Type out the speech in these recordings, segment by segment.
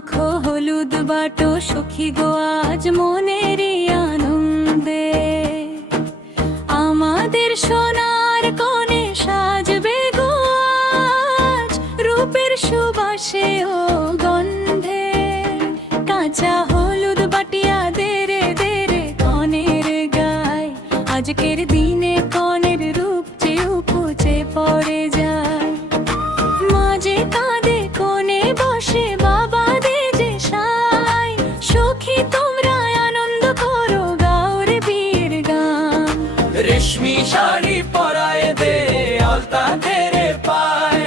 মাখো হলুদ বাটো সখী গো আজ মনেরই আনন্দে, আমাদের সোনার কনে সাজবে গো আজ রূপের সুবাসে ও গন্ধে। কাঁচা হলুদ বাটিয়া দেরে দেরে কনের গায়, আজকের দিনে কনের রূপ যে উপচে পড়ে যায়। মাঝে কাঁদে কোণে বসে বাবা দে যে সাই, সখী তোমরা আনন্দ করো গাও রে বীর গান। রেশমি শাড়ি পরায় দে আলতা ধেরে পায়,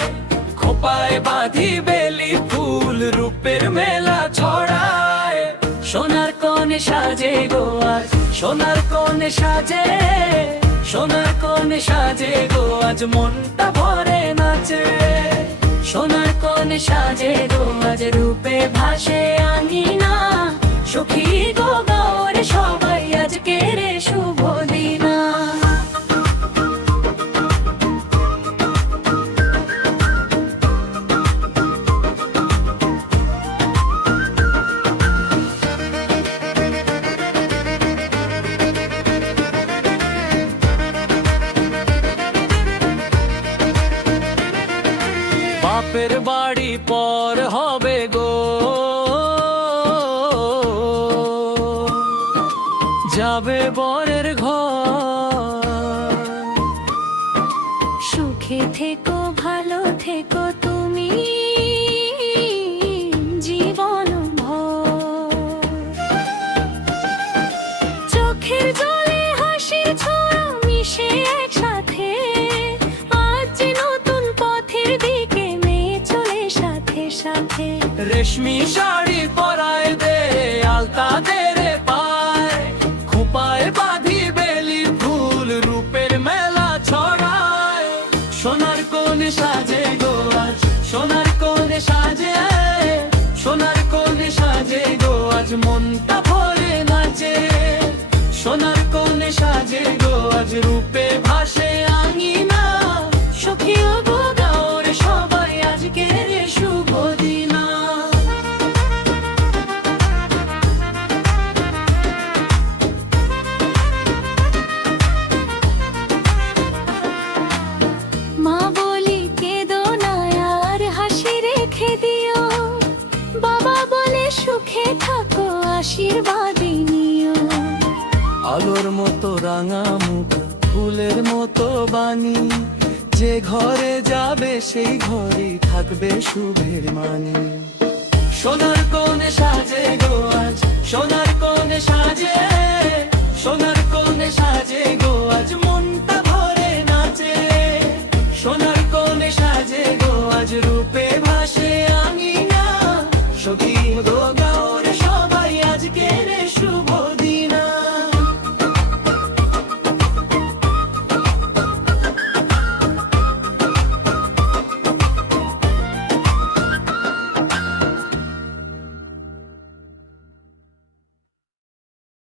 খোপায় বাঁধি বেলি ফুল রূপের মেলা ছড়ায়। সোনার কনে সাজে গো আজ, সোনার কনে সাজে, সোনার কনে সাজে গো আজ মনটা ভরে নাচে। সোনার কনে সাজে গো আজ রূপে ভাসে আঙিনা, সখী গো গাও রে সবাই আজকে রে শুভ দিনা। বাপের বাড়ি পর হবে গো, যাবে বরের ঘর। সুখে থেকো ভালো থেকো তুমি জীবন ভর, চোখের জলে হাসির ছোঁয়া মিশে একসাথে, আজ যে নতুন পথের দিকে মেয়ে চলে সাথে সাথে। রেশমি শাড়ি পরায় দে আলতা দে রে পায়, খোপায় বাঁধি বেলি ফুল রূপের মেলা ছড়ায়। সোনার কোণে সাজে গো আজ, সোনার কোণে সাজে, সোনার কোণে সাজে গো আজ মনটা ভরে নাচে। সোনার কোণে সাজে গো আজ রূপে ভাসে আঙিনা, সখী ও গো গাও রে সবাই আজকে রে শুভ দিনা। মা বলি কেঁদো না আর হাসি রেখে দিও, বাবা বলে সুখে থাকো আশীর্বাদই নিও। আলোর মতো রাঙা মুখ ফুলের মতো বাণী, যে ঘরে যাবে সেই ঘরেই থাকবে শুভের মানি। সোনার কোণে সাজে গো আজ, সোনার কোণে সাজে, সোনার কোণে সাজে